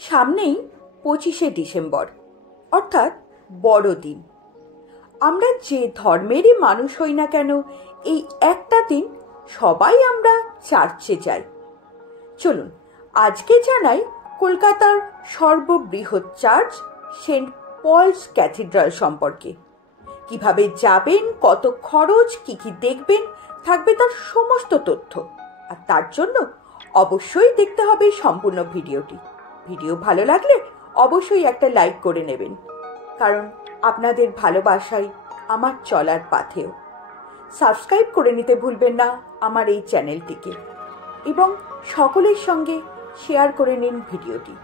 সামনেই 25শে ডিসেম্বর, অর্থাৎ বড়দিন। আমরা যে ধর্মেরই মানুষ হই না কেন, এই একটা দিন সবাই আমরা চার্চে যাই। চলুন আজকে জানাই কলকাতার সর্ববৃহৎ চার্চ সেন্ট পলস ক্যাথিড্রাল সম্পর্কে। কিভাবে যাবেন, কত খরচ, কি কি দেখবেন, থাকবে তার সমস্ত তথ্য। আর তার জন্য অবশ্যই দেখতে হবে সম্পূর্ণ ভিডিওটি। ভিডিও ভালো লাগলে অবশ্যই একটা লাইক করে নেবেন, কারণ আপনাদের ভালোবাসাই আমার চলার পাথেও। সাবস্ক্রাইব করে নিতে ভুলবেন না আমার এই চ্যানেলটিকে, এবং সকলের সঙ্গে শেয়ার করে নিন ভিডিওটি।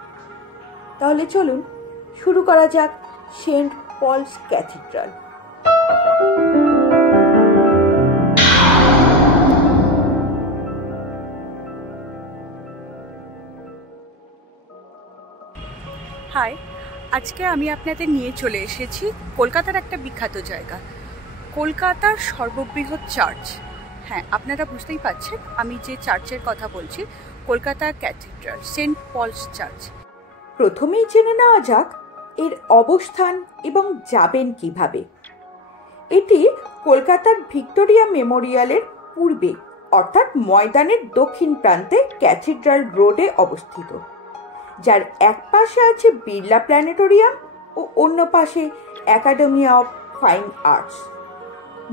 তাহলে চলুন শুরু করা যাক সেন্ট পলস ক্যাথিড্রাল। হাই, আজকে আমি আপনাদের নিয়ে চলে এসেছি কলকাতার একটা বিখ্যাত জায়গা, কলকাতার সর্ববৃহৎ চার্চ। হ্যাঁ, আপনারা বুঝতেই পারছেন আমি যে চার্চের কথা বলছি, কলকাতার ক্যাথিড্রাল সেন্ট পলস চার্চ। প্রথমেই জেনে নেওয়া যাক এর অবস্থান এবং যাবেন কিভাবে। এটি কলকাতার ভিক্টোরিয়া মেমোরিয়ালের পূর্বে, অর্থাৎ ময়দানের দক্ষিণ প্রান্তে ক্যাথিড্রাল রোডে অবস্থিত, যার এক পাশে আছে বিড়লা প্ল্যানেটোরিয়াম ও অন্য পাশে academy of fine arts.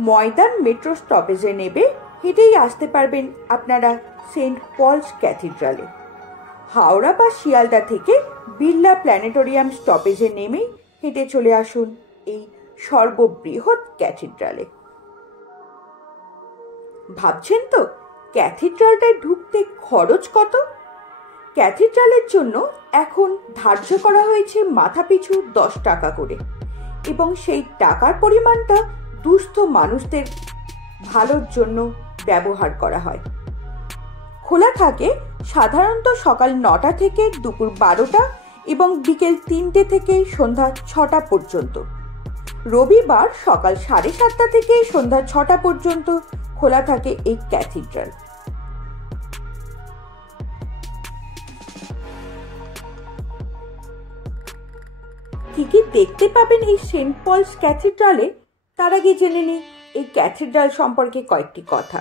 Maidan metro স্টপেজে নেবে হেঁটেই আসতে পারবেন আপনারা সেন্ট পলস ক্যাথিড্রালে। হাওড়া বা শিয়ালদা থেকে বিড়লা প্ল্যানেটোরিয়াম স্টপেজে নেমেই হেঁটে চলে আসুন এই সর্ববৃহৎ ক্যাথিড্রালে। ভাবছেন তো ক্যাথিড্রালটায় ঢুকতে খরচ কত? ক্যাথিড্রালের জন্য এখন ধার্য করা হয়েছে মাথাপিছু 10 টাকা করে, এবং সেই টাকার পরিমাণটা দুস্থ মানুষদের ভালোর জন্য ব্যবহার করা হয়। খোলা থাকে সাধারণত সকাল 9টা থেকে দুপুর 12টা এবং বিকেল 3টে থেকে সন্ধ্যা 6টা পর্যন্ত। রবিবার সকাল 7:30টা থেকে সন্ধ্যা 6টা পর্যন্ত খোলা থাকে এই ক্যাথিড্রাল। কি কি দেখতে পাবেন এই সেন্ট পলস ক্যাথিড্রালে, তার আগে জেনে নিই এই ক্যাথিড্রাল সম্পর্কে কয়েকটি কথা।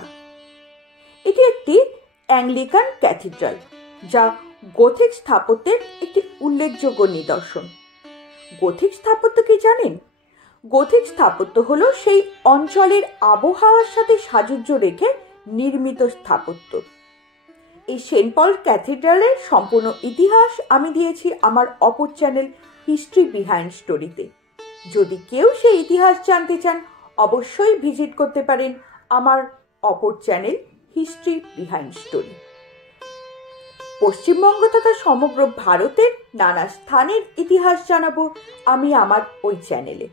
এটি একটি অ্যাংলিকান ক্যাথিড্রাল, যা গোথিক স্থাপত্যের একটি উল্লেখযোগ্য নিদর্শন। গোথিক স্থাপত্য কি জানেন? গোথিক স্থাপত্য হলো সেই অঞ্চলের আবহাওয়ার সাথে সাযুজ্য রেখে নির্মিত স্থাপত্য। এই সেন্ট পলস ক্যাথিড্রালের সম্পূর্ণ ইতিহাস আমি দিয়েছি আমার অপর চ্যানেল হিস্ট্রি বিহাইন্ড স্টোরিতে। যদি কেউ সেই ইতিহাস জানতে চান অবশ্যই ভিজিট করতে পারেন আমার অপর channel history behind story. Paschimbanga তথা সমগ্র ভারতের নানা স্থানের ইতিহাস জানাবো আমি আমার ওই চ্যানেলে।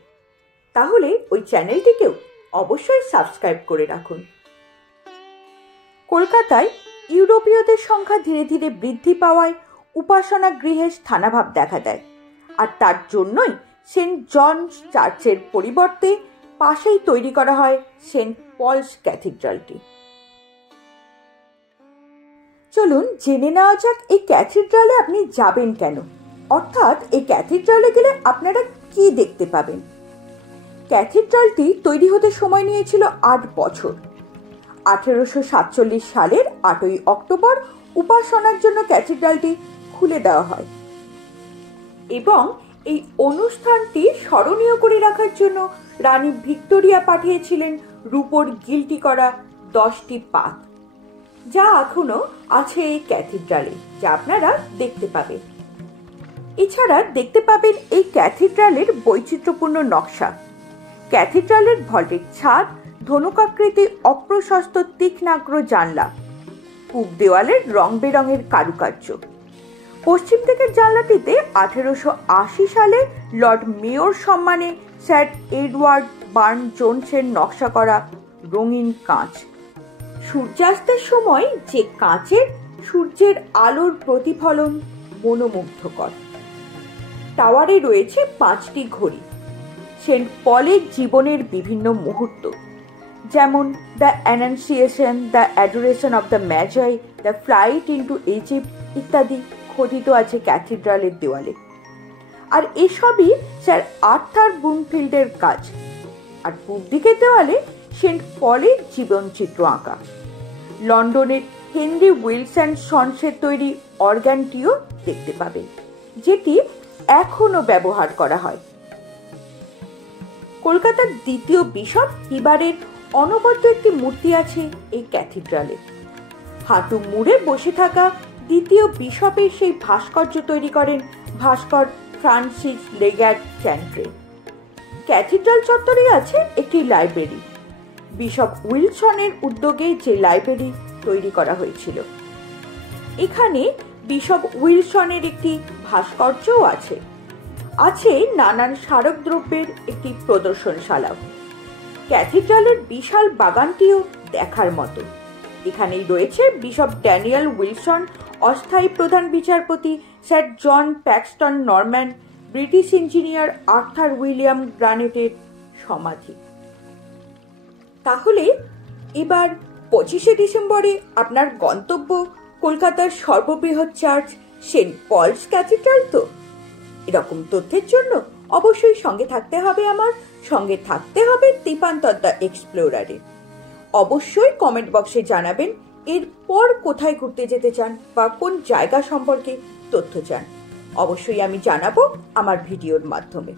তাহলে ওই চ্যানেলটিকেও অবশ্যই সাবস্ক্রাইব করে রাখুন। কলকাতায় ইউরোপীয়দের সংখ্যা ধীরে ধীরে বৃদ্ধি পাওয়ায় উপাসনা গৃহে স্থানাভাব দেখা দেয়, আর তার জন্যই সেন্ট জন চার্চের পরিবর্তে পাশেই তৈরি করা হয় সেন্ট পলস ক্যাথিড্রালটি। চলুন জেনে নেওয়া যাক এই ক্যাথিড্রালে আপনি যাবেন কেন, অর্থাৎ এই ক্যাথিড্রালে গেলে আপনারা কি দেখতে পাবেন। ক্যাথিড্রালটি তৈরি হতে সময় নিয়েছিল 8 বছর। 1847 সালের 8ই অক্টোবর উপাসনার জন্য ক্যাথিড্রালটি খুলে দেওয়া হয়, এবং এই অনুষ্ঠানটি স্মরণীয় করে রাখার জন্য রানী ভিক্টোরিয়া পাঠিয়েছিলেন রূপোর গিল্টি করা 10টি পাত, যা এখনো আছে এই ক্যাথিড্রালে, যা আপনারা দেখতে পাবেন। এছাড়া দেখতে পাবেন এই ক্যাথিড্রালের বৈচিত্র্যপূর্ণ নকশা। ক্যাথিড্রালের ভল্টের ছাদ, ধনুকাকৃতি অপ্রশস্ত তীক্ষ্ণাগ্র জানলা, পূব দেওয়ালের রং বেরঙের কারুকার্য। পশ্চিম দিকের জানলাটিতে 1880 সালে লর্ড মেয়র সম্মানে স্যার এডওয়ার্ড বার্ন জোনসের নকশা করা রঙিন কাঁচ। সূর্যাস্তের সময় যে কাঁচের সূর্যের আলোর প্রতিফলন মনোমুগ্ধকর। টাওয়ারে রয়েছে 5টি ঘড়ি, সেন্ট পলের জীবনের বিভিন্ন মুহূর্ত, যেমন the Annunciation, the Adoration of the Magi, the Flight into Egypt ইত্যাদি খোদিত আছে ক্যাথিড্রালের দেওয়ালে। আর এসবই স্যার আর্থার ব্রুনফিল্ডের কাজ। আর পূর্ব দিকের দেওয়ালে সেন্ট পলের জীবনচিত্র আঁকা। লন্ডনের হেনরি উইলসন সন্সের তৈরি অর্গানটিও দেখতে পাবেন, যেটি এখনো ব্যবহার করা হয়। কলকাতার দ্বিতীয় বিশপ হিবারের অনবদ্য একটি মূর্তি আছে এই ক্যাথিড্রালে। হাঁটু মুড়ে বসে থাকা দ্বিতীয় বিশপের সেই ভাস্কর্য তৈরি করেন ভাস্কর ফ্রান্সিস লেগাট চ্যান্ট্রে। ক্যাথিড্রাল চত্বরে আছে একটি লাইব্রেরি। বিশপ উইলসনের উদ্যোগে যে লাইব্রেরি তৈরি করা হয়েছিল। এখানে বিশপ উইলসনের একটি ভাস্কর্যও আছে। আছে নানান স্মারকদ্রব্যের একটি প্রদর্শনশালাও। ক্যাথিড্রালের বিশাল বাগানটিও দেখার মতো। এখানেই রয়েছে বিশপ ড্যানিয়েল উইলসন, অস্থায়ী প্রধান বিচারপতি sir John Paxton Norman, British engineer Arthur William গ্রানেটের সমাধি। তাহলে এবার 25শে ডিসেম্বরে আপনার গন্তব্য কলকাতার সর্ববৃহৎ চার্চ সেন্ট পলস ক্যাথিড্রাল। তো এরকম তথ্যের জন্য অবশ্যই সঙ্গে থাকতে হবে, আমার সঙ্গে থাকতে হবে দীপান্তর দ্য এক্সপ্লোরারে। অবশ্যই কমেন্ট বক্সে জানাবেন এরপর কোথায় ঘুরতে যেতে চান বা কোন জায়গা সম্পর্কে তথ্য চান। অবশ্যই আমি জানাবো আমার ভিডিওর মাধ্যমে।